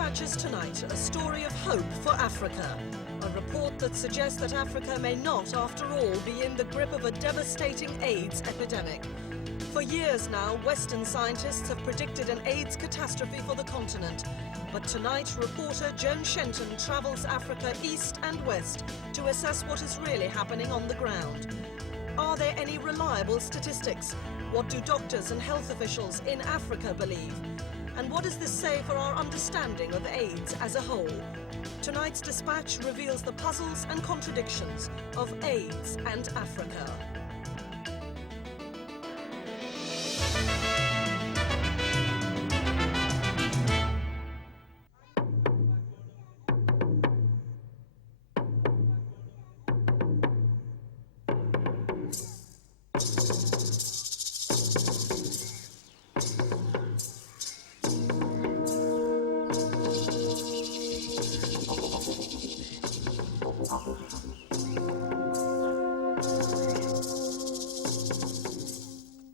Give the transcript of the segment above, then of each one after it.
dispatches tonight a story of hope for Africa. A report that suggests that Africa may not, after all, be in the grip of a devastating AIDS epidemic. For years now, Western scientists have predicted an AIDS catastrophe for the continent. But tonight, reporter Joan Shenton travels Africa east and west to assess what is really happening on the ground. Are there any reliable statistics? What do doctors and health officials in Africa believe? And what does this say for our understanding of AIDS as a whole? Tonight's dispatch reveals the puzzles and contradictions of AIDS and Africa.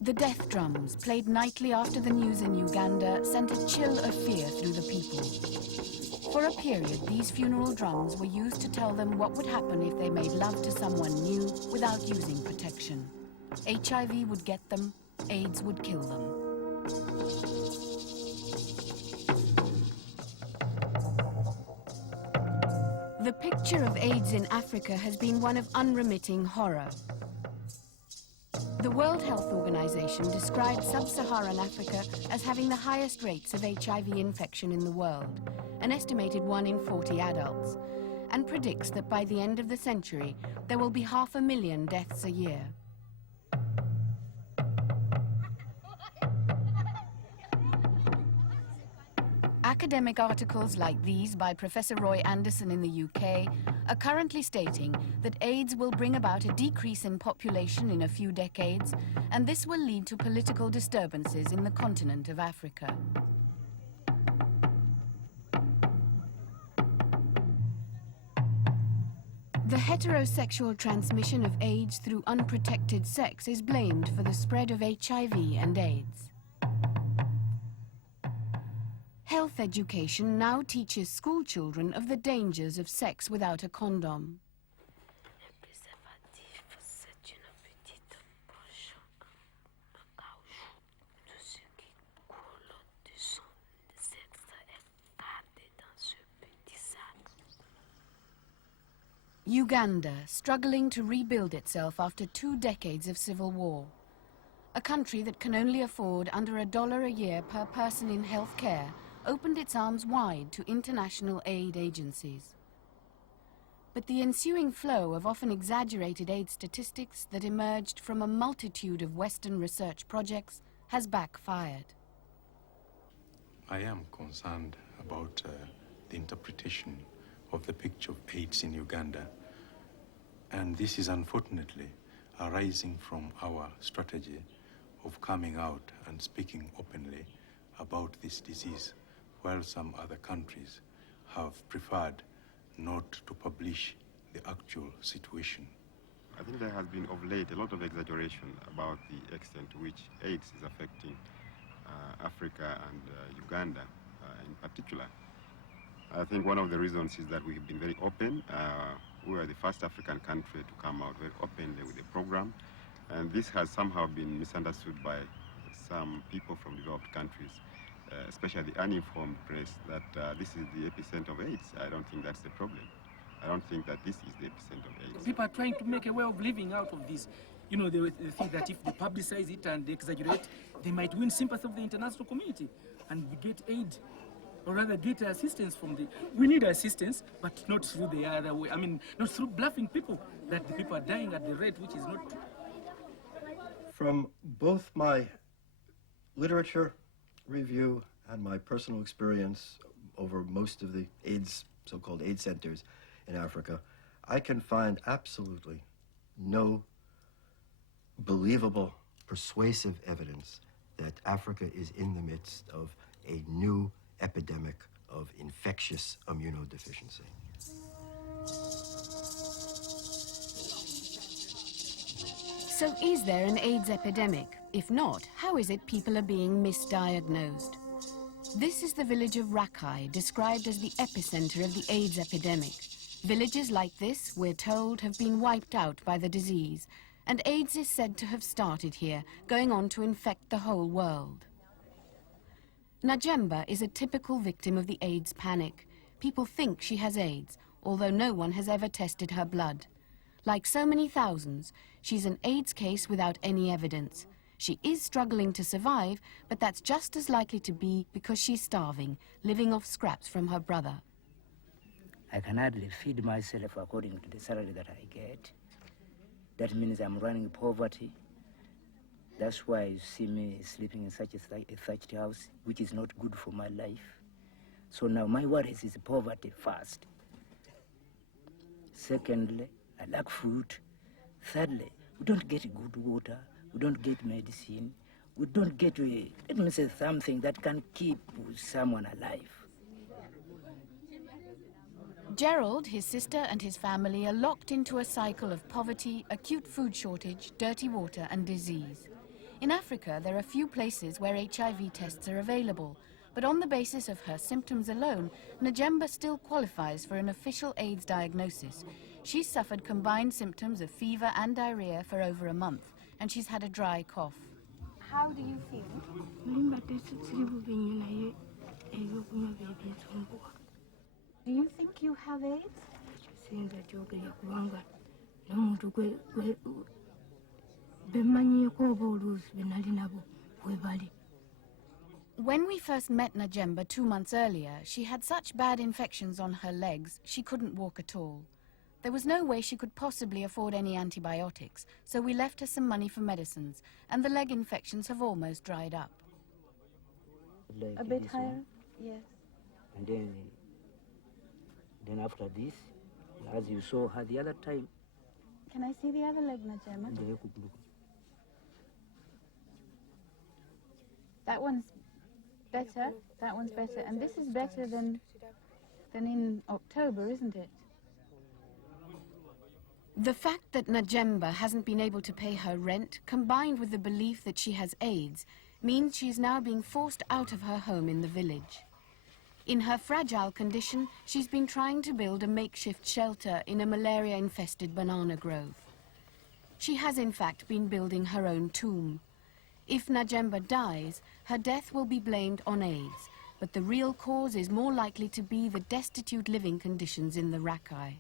The death drums, played nightly after the news in Uganda, sent a chill of fear through the people. For a period, these funeral drums were used to tell them what would happen if they made love to someone new without using protection. HIV would get them, AIDS would kill them. The picture of AIDS in Africa has been one of unremitting horror. The World Health Organization describes sub-Saharan Africa as having the highest rates of HIV infection in the world, an estimated 1 in 40 adults, and predicts that by the end of the century, there will be 500,000 deaths a year. Academic articles like these by Professor Roy Anderson in the UK are currently stating that AIDS will bring about a decrease in population in a few decades, and this will lead to political disturbances in the continent of Africa. The heterosexual transmission of AIDS through unprotected sex is blamed for the spread of HIV and AIDS. Health education now teaches school children of the dangers of sex without a condom. Uganda, struggling to rebuild itself after 2 decades of civil war. A country that can only afford under $1 a year per person in health care opened its arms wide to international aid agencies. But the ensuing flow of often exaggerated aid statistics that emerged from a multitude of Western research projects has backfired. I am concerned about the interpretation of the picture of AIDS in Uganda, and this is unfortunately arising from our strategy of coming out and speaking openly about this disease, while some other countries have preferred not to publish the actual situation. I think there has been of late a lot of exaggeration about the extent to which AIDS is affecting Africa and Uganda in particular. I think one of the reasons is that we've been very open. We were the first African country to come out very openly with a program, and this has somehow been misunderstood by some people from developed countries, especially the uninformed press, that this is the epicenter of AIDS. I don't think that's the problem. I don't think that this is the epicenter of AIDS. People are trying to make a way of living out of this. You know, they think that if they publicize it and they exaggerate, they might win sympathy of the international community and get aid, or rather get assistance from the... We need assistance, but not through the other way. I mean, not through bluffing people, that the people are dying at the rate which is not true. From both my literature review and my personal experience over most of the AIDS, so-called AIDS centers in Africa, I can find absolutely no believable, persuasive evidence that Africa is in the midst of a new epidemic of infectious immunodeficiency. So is there an AIDS epidemic? If not, how is it people are being misdiagnosed? This is the village of Rakai, described as the epicenter of the AIDS epidemic. Villages like this, we're told, have been wiped out by the disease, and AIDS is said to have started here, going on to infect the whole world. Najemba is a typical victim of the AIDS panic. People think she has AIDS, although no one has ever tested her blood. Like so many thousands, she's an AIDS case without any evidence. She is struggling to survive, but that's just as likely to be because she's starving, living off scraps from her brother. I can hardly feed myself according to the salary that I get. That means I'm running poverty. That's why you see me sleeping in such a thatched house, which is not good for my life. So now my worries is poverty first. Secondly, I lack food. Thirdly, we don't get good water. We don't get medicine. We don't get, let me say, something that can keep someone alive. Gerald, his sister and his family are locked into a cycle of poverty, acute food shortage, dirty water and disease. In Africa, there are few places where HIV tests are available, but on the basis of her symptoms alone, Najemba still qualifies for an official AIDS diagnosis. She's suffered combined symptoms of fever and diarrhea for over a month, and she's had a dry cough. How do you feel? Do you think you have AIDS? When we first met Najemba 2 months earlier, she had such bad infections on her legs, she couldn't walk at all. There was no way she could possibly afford any antibiotics, so we left her some money for medicines, and the leg infections have almost dried up. Like A bit this higher? one. Yes. And then after this, as you saw her the other time, Can I see the other leg, Najema? That one's better. That one's better. And this is better than in October, isn't it? The fact that Najemba hasn't been able to pay her rent, combined with the belief that she has AIDS, means she is now being forced out of her home in the village. In her fragile condition, she's been trying to build a makeshift shelter in a malaria-infested banana grove. She has in fact been building her own tomb. If Najemba dies, her death will be blamed on AIDS, but the real cause is more likely to be the destitute living conditions in the Rakai.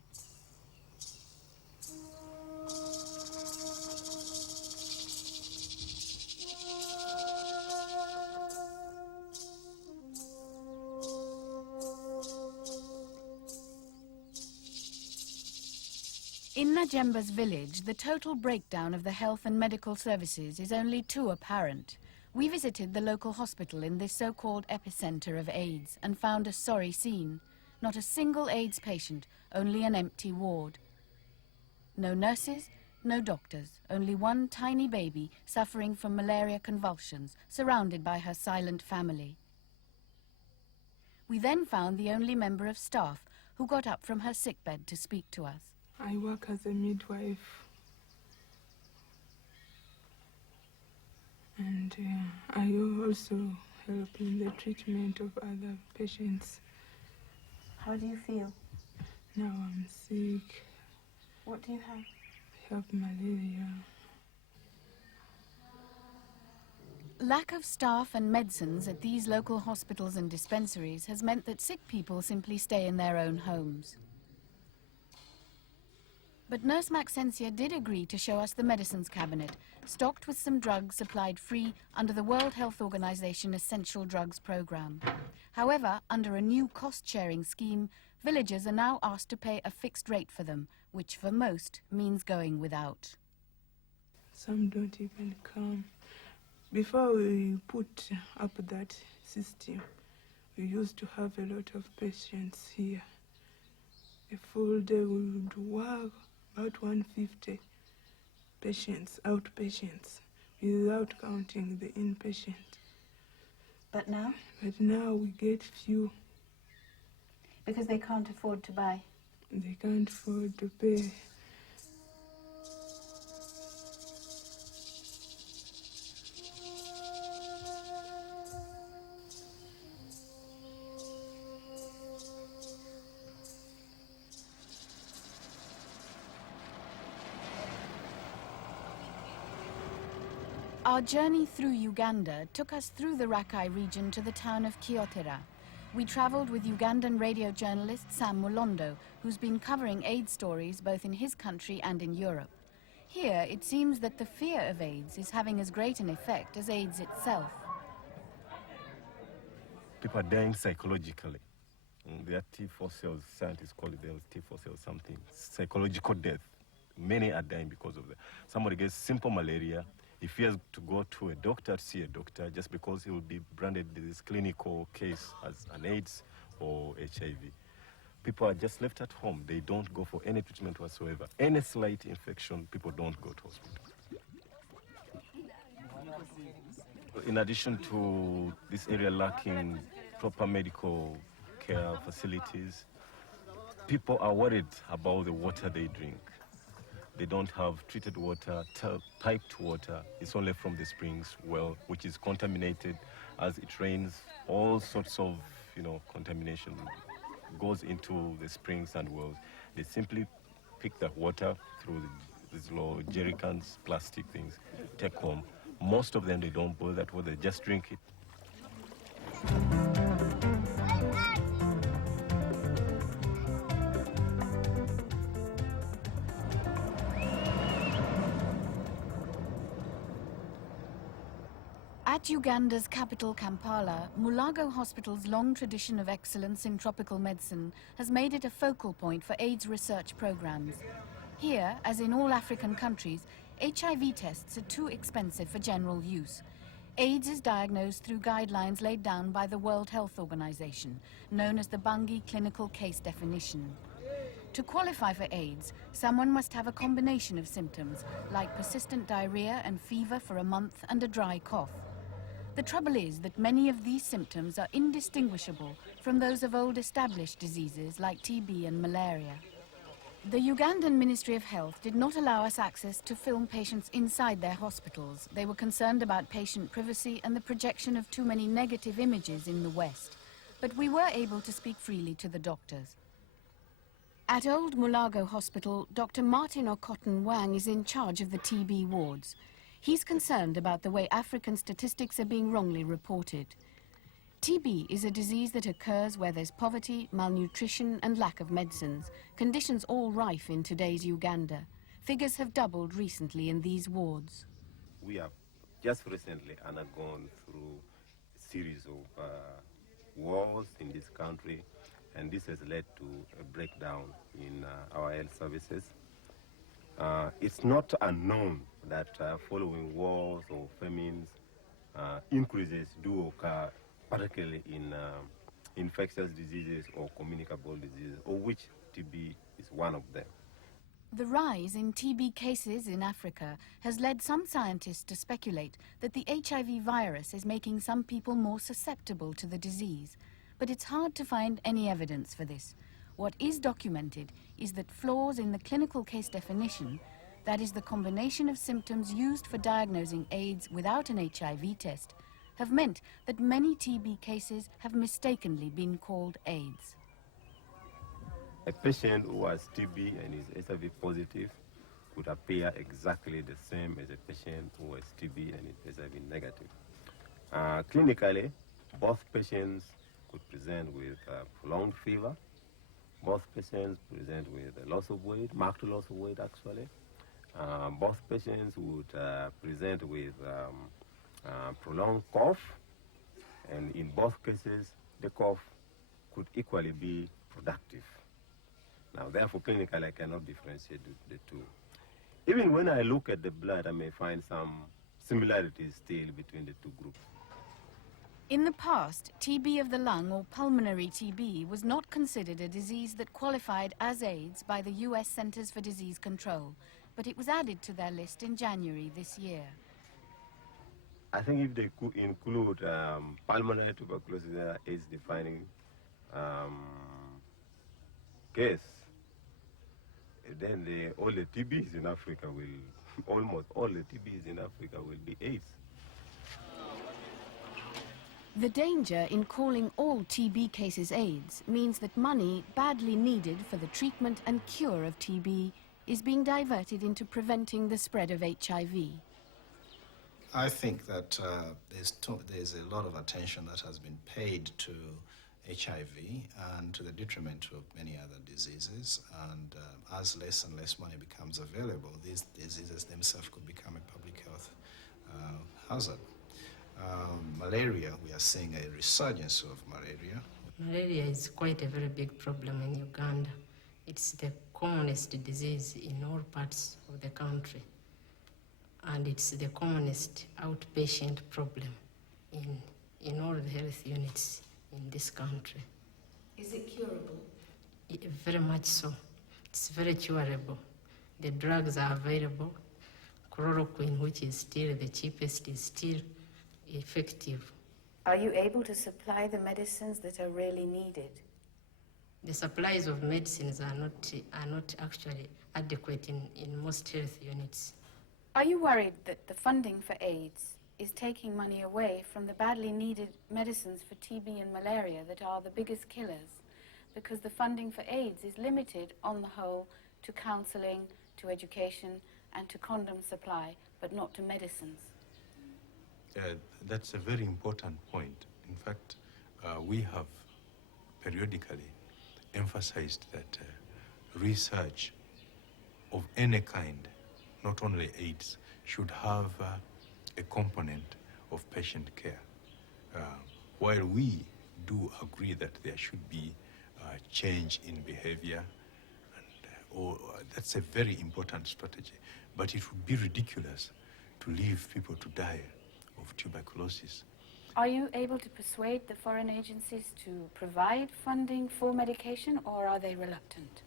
In Najemba's village, the total breakdown of the health and medical services is only too apparent. We visited the local hospital in this so-called epicenter of AIDS and found a sorry scene. Not a single AIDS patient, only an empty ward. No nurses, no doctors, only one tiny baby suffering from malaria convulsions, surrounded by her silent family. We then found the only member of staff who got up from her sickbed to speak to us. I work as a midwife, and I also help in the treatment of other patients. How do you feel? Now I'm sick. What do you have? I have malaria. Lack of staff and medicines at these local hospitals and dispensaries has meant that sick people simply stay in their own homes. But Nurse Maxensia did agree to show us the medicines cabinet, stocked with some drugs supplied free under the World Health Organization Essential Drugs Program. However, under a new cost-sharing scheme, villagers are now asked to pay a fixed rate for them, which for most means going without. Some don't even come. Before we put up that system, we used to have a lot of patients here. A full day we would work about 150 patients, outpatients, without counting the inpatient. But now? But now we get few. Because they can't afford to buy. They can't afford to pay. Our journey through Uganda took us through the Rakai region to the town of Kyotera. We travelled with Ugandan radio journalist Sam Mulondo, who's been covering AIDS stories both in his country and in Europe. Here, it seems that the fear of AIDS is having as great an effect as AIDS itself. People are dying psychologically. Their T4 cells, scientists call it T4 cells something, psychological death. Many are dying because of that. Somebody gets simple malaria. He fears to go to a doctor, to see a doctor, just because he will be branded this clinical case as an AIDS or HIV. People are just left at home. They don't go for any treatment whatsoever. Any slight infection, people don't go to hospital. In addition to this area lacking proper medical care facilities, people are worried about the water they drink. They don't have treated water, piped water. It's only from the springs well, which is contaminated. As it rains, all sorts of, contamination goes into the springs and wells. They simply pick the water through these little jerry cans, plastic things, take home. Most of them, they don't boil that water, they just drink it. At Uganda's capital, Kampala, Mulago Hospital's long tradition of excellence in tropical medicine has made it a focal point for AIDS research programs. Here, as in all African countries, HIV tests are too expensive for general use. AIDS is diagnosed through guidelines laid down by the World Health Organization, known as the Bangui Clinical Case Definition. To qualify for AIDS, someone must have a combination of symptoms, like persistent diarrhea and fever for a month and a dry cough. The trouble is that many of these symptoms are indistinguishable from those of old established diseases like TB and malaria. The Ugandan Ministry of Health did not allow us access to film patients inside their hospitals. They were concerned about patient privacy and the projection of too many negative images in the West. But we were able to speak freely to the doctors. At Old Mulago Hospital, Dr. Martin Okoton Wang is in charge of the TB wards. He's concerned about the way African statistics are being wrongly reported. TB is a disease that occurs where there's poverty, malnutrition and lack of medicines, conditions all rife in today's Uganda. Figures have doubled recently in these wards. We have just recently undergone through a series of wars in this country, and this has led to a breakdown in our health services. It's not unknown that following wars or famines, increases do occur, particularly in infectious diseases or communicable diseases, of which TB is one of them. The rise in TB cases in Africa has led some scientists to speculate that the HIV virus is making some people more susceptible to the disease. But it's hard to find any evidence for this. What is documented is that flaws in the clinical case definition, that is the combination of symptoms used for diagnosing AIDS without an HIV test, have meant that many TB cases have mistakenly been called AIDS. A patient who has TB and is HIV positive would appear exactly the same as a patient who has TB and is HIV negative. Clinically, both patients could present with prolonged fever. Both patients present with a loss of weight, marked loss of weight actually. Both patients would present with prolonged cough, and in both cases, the cough could equally be productive. Now, therefore, clinically, I cannot differentiate the two. Even when I look at the blood, I may find some similarities still between the two groups. In the past, TB of the lung or pulmonary TB was not considered a disease that qualified as AIDS by the US Centers for Disease Control, but it was added to their list in January this year. I think if they could include pulmonary tuberculosis in their AIDS-defining case, then all the TBs in Africa will, almost all the TBs in Africa will be AIDS. The danger in calling all TB cases AIDS means that money badly needed for the treatment and cure of TB is being diverted into preventing the spread of HIV. I think that there's a lot of attention that has been paid to HIV and to the detriment of many other diseases, and as less and less money becomes available, these diseases themselves could become a public health hazard. Malaria, we are seeing a resurgence of malaria. Malaria is quite a very big problem in Uganda. It's the commonest disease in all parts of the country, and it's the commonest outpatient problem in all the health units in this country. Is it curable? Very much so. It's very curable. The drugs are available. Chloroquine, which is still the cheapest, is still effective. Are you able to supply the medicines that are really needed? The supplies of medicines are not actually adequate in most health units. Are you worried that the funding for AIDS is taking money away from the badly needed medicines for TB and malaria that are the biggest killers, because the funding for AIDS is limited on the whole to counselling, to education and to condom supply, but not to medicines? That's a very important point. In fact, we have periodically emphasized that research of any kind, not only AIDS, should have a component of patient care. While we do agree that there should be change in behavior, and that's a very important strategy, but it would be ridiculous to leave people to die of tuberculosis. Are you able to persuade the foreign agencies to provide funding for medication, or are they reluctant?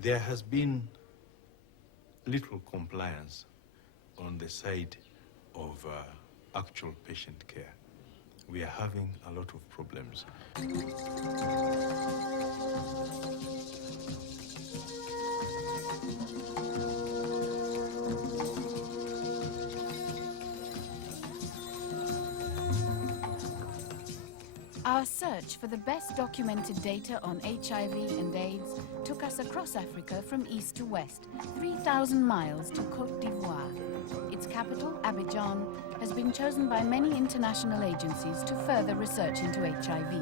There has been little compliance on the side of actual patient care. We are having a lot of problems. Our search for the best documented data on HIV and AIDS took us across Africa from east to west, 3,000 miles to Côte d'Ivoire. Its capital, Abidjan, has been chosen by many international agencies to further research into HIV.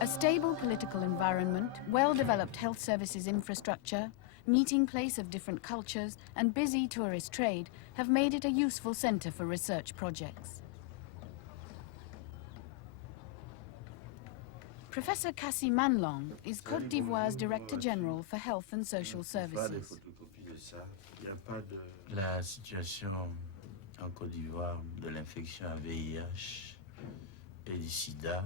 A stable political environment, well-developed health services infrastructure, meeting place of different cultures, and busy tourist trade have made it a useful center for research projects. Professor Kassi Manlong is Côte d'Ivoire's Director General for Health and Social Services. La situation en Côte d'Ivoire de l'infection à VIH et du sida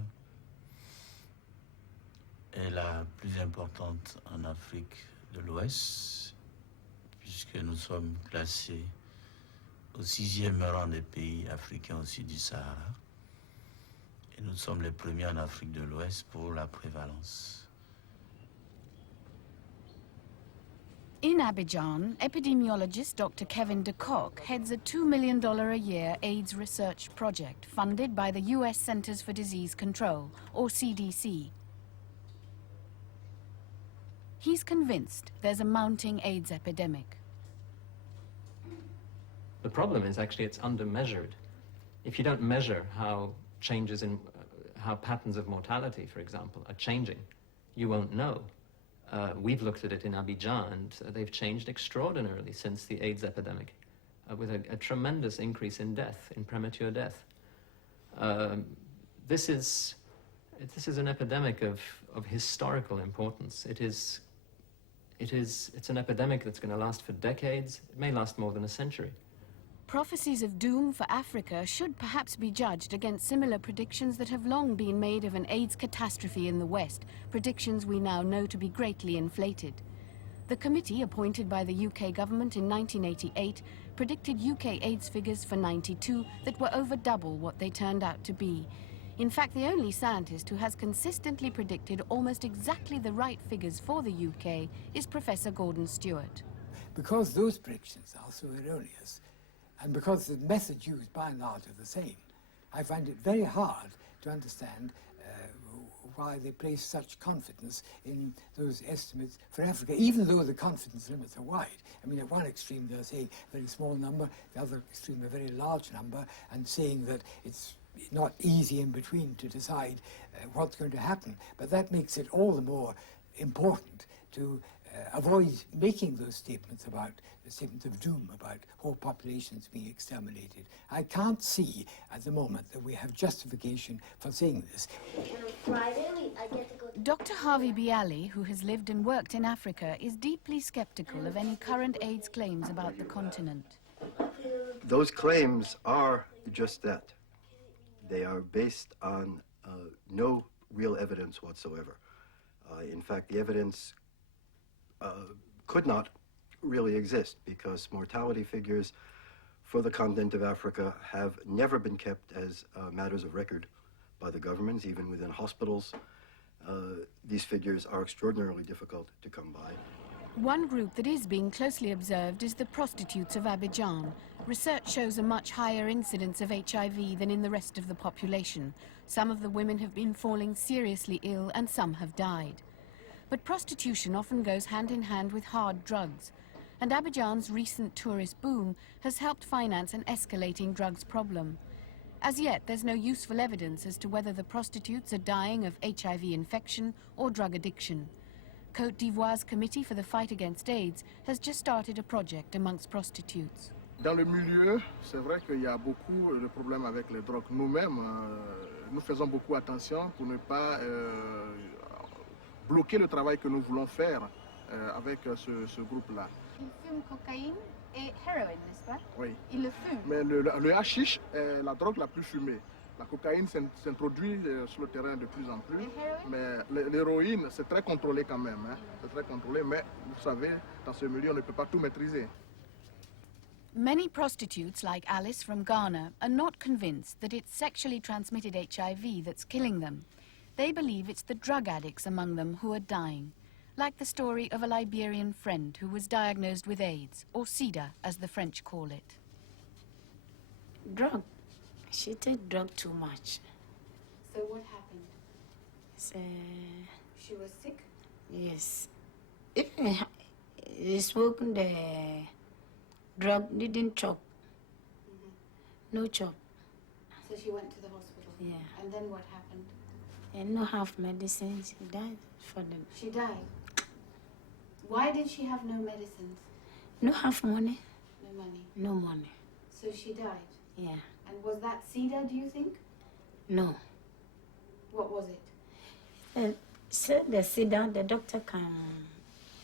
est la plus importante en Afrique de l'Ouest, puisque nous sommes classés au 6e rang des pays africains au sud du Sahara. Et nous sommes les premiers en Afrique de l'Ouest pour la prévalence. In Abidjan, epidemiologist Dr. Kevin de Kock heads a $2 million a year AIDS research project funded by the US Centers for Disease Control, or CDC. He's convinced there's a mounting AIDS epidemic. The problem is actually it's under-measured. If you don't measure how changes in how patterns of mortality, for example, are changing, you won't know. We've looked at it in Abidjan, and they've changed extraordinarily since the AIDS epidemic, with a tremendous increase in death, in premature death. This is an epidemic of historical importance. It's an epidemic that's going to last for decades. It may last more than a century. Prophecies of doom for Africa should perhaps be judged against similar predictions that have long been made of an AIDS catastrophe in the West, predictions we now know to be greatly inflated. The committee appointed by the UK government in 1988 predicted UK AIDS figures for 92 that were over double what they turned out to be. In fact, the only scientist who has consistently predicted almost exactly the right figures for the UK is Professor Gordon Stewart. Because those predictions are so erroneous, and because the methods used by and large are the same, I find it very hard to understand why they place such confidence in those estimates for Africa, even though the confidence limits are wide. I mean, at one extreme they're saying a very small number, the other extreme a very large number, and saying that it's not easy in between to decide what's going to happen. But that makes it all the more important to avoid making those statements about the statements of doom about whole populations being exterminated. I can't see at the moment that we have justification for saying this. Dr. Harvey Bialy, who has lived and worked in Africa, is deeply skeptical of any current AIDS claims about the continent. Those claims are just that. They are based on no real evidence whatsoever. In fact, the evidence could not really exist because mortality figures for the continent of Africa have never been kept as matters of record by the governments, even within hospitals. These figures are extraordinarily difficult to come by. One group that is being closely observed is the prostitutes of Abidjan. Research shows a much higher incidence of HIV than in the rest of the population. Some of the women have been falling seriously ill and some have died. But prostitution often goes hand in hand with hard drugs, and Abidjan's recent tourist boom has helped finance an escalating drugs problem. As yet, there's no useful evidence as to whether the prostitutes are dying of HIV infection or drug addiction. Côte d'Ivoire's Committee for the Fight Against AIDS has just started a project amongst prostitutes. Dans le milieu, c'est vrai qu'il y a beaucoup de problèmes avec les drogues. Nous-mêmes, nous faisons beaucoup attention pour ne pas bloquer le travail que nous voulons faire avec ce groupe-là. Ils fument cocaïne et héroïne, n'est-ce pas? Oui. Ils le fument. Mais le hashish est la drogue la plus fumée. La cocaïne s'introduit sur le terrain de plus en plus, mais l'héroïne, c'est très contrôlé quand même. Hein. C'est très contrôlé, mais vous savez, dans ce milieu, on ne peut pas tout maîtriser. Many prostitutes, like Alice from Ghana, are not convinced that it's sexually transmitted HIV that's killing them. They believe it's the drug addicts among them who are dying, like the story of a Liberian friend who was diagnosed with AIDS, or SIDA, as the French call it. Drug. She take drug too much. So what happened? She was sick? Yes. If smoking the drug didn't chop. No chop. So she went to the hospital? Yeah. And then what happened? And no half medicine. She died for them. She died? Why did she have no medicines? No half money. No money? No money. So she died? Yeah. And was that SIDA, do you think? No. What was it? So the SIDA, the doctor can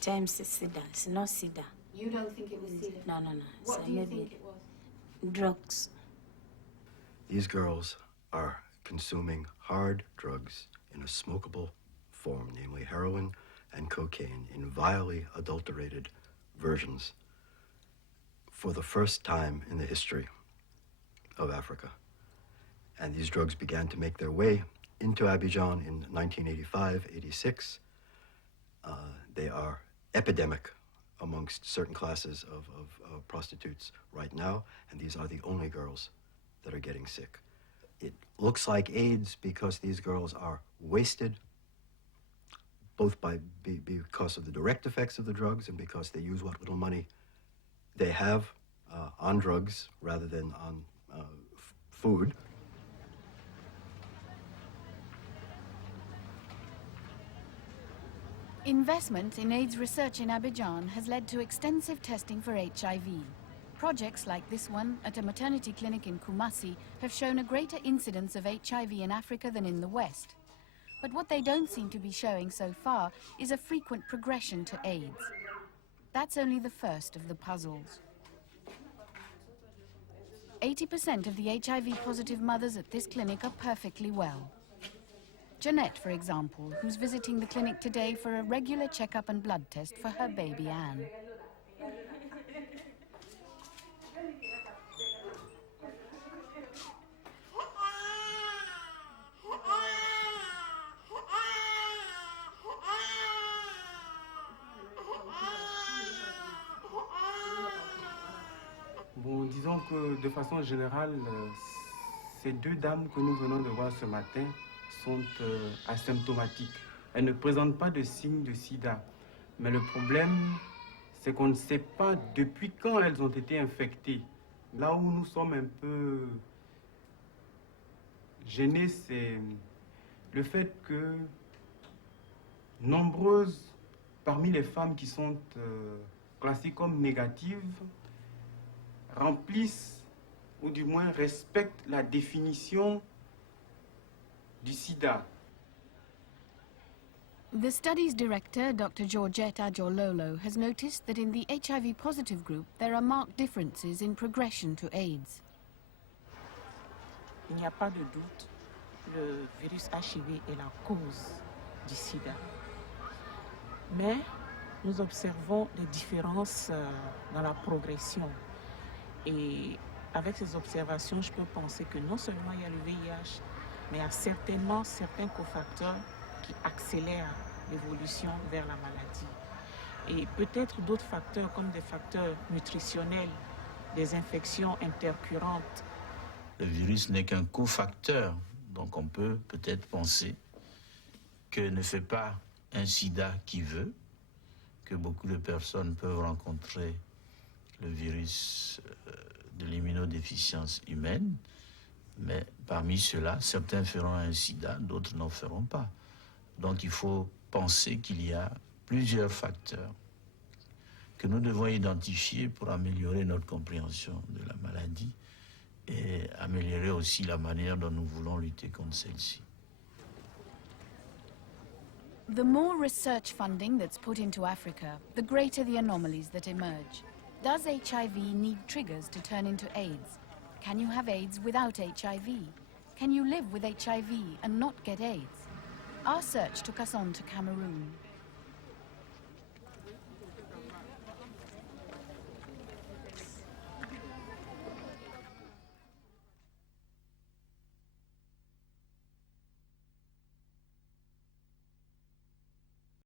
times SIDA. It's not SIDA. You don't think it was SIDA? No. What So do you maybe think it was? drugs. These girls are consuming hard drugs in a smokable form, namely heroin and cocaine, in vilely adulterated versions for the first time in the history of Africa. And these drugs began to make their way into Abidjan in 1985-86. They are epidemic amongst certain classes of prostitutes right now, and these are the only girls that are getting sick. It looks like AIDS because these girls are wasted, both because of the direct effects of the drugs and because they use what little money they have on drugs rather than on food. Investment in AIDS research in Abidjan has led to extensive testing for HIV. Projects like this one at a maternity clinic in Kumasi have shown a greater incidence of HIV in Africa than in the West. But what they don't seem to be showing so far is a frequent progression to AIDS. That's only the first of the puzzles. 80% of the HIV-positive mothers at this clinic are perfectly well. Jeanette, for example, who's visiting the clinic today for a regular checkup and blood test for her baby Anne. Bon, disons que de façon générale, ces deux dames que nous venons de voir ce matin sont asymptomatiques. Elles ne présentent pas de signes de sida. Mais le problème, c'est qu'on ne sait pas depuis quand elles ont été infectées. Là où nous sommes un peu gênés, c'est le fait que nombreuses parmi les femmes qui sont classées comme négatives remplissent ou du moins respectent la définition du sida. The study's director, Dr. Georgette Ajorlolo, has noticed that in the HIV-positive group there are marked differences in progression to AIDS. Il n'y a pas de doute, le virus HIV est la cause du sida. Mais nous observons des différences dans la progression. Et avec ces observations, je peux penser que non seulement il y a le VIH, mais il y a certainement certains cofacteurs qui accélèrent l'évolution vers la maladie. Et peut-être d'autres facteurs comme des facteurs nutritionnels, des infections intercurrentes. Le virus n'est qu'un cofacteur, donc on peut peut-être penser que ne fait pas un sida qui veut, que beaucoup de personnes peuvent rencontrer le virus de l'immunodéficience humaine, mais parmi ceux-là, certains feront un sida, d'autres n'en feront pas. Donc il faut penser qu'il y a plusieurs facteurs que nous devons identifier pour améliorer notre compréhension de la maladie et améliorer aussi la manière dont nous voulons lutter contre celle-ci. The more research funding that's put into Africa, the greater the anomalies that emerge. Does HIV need triggers to turn into AIDS? Can you have AIDS without HIV? Can you live with HIV and not get AIDS? Our search took us on to Cameroon.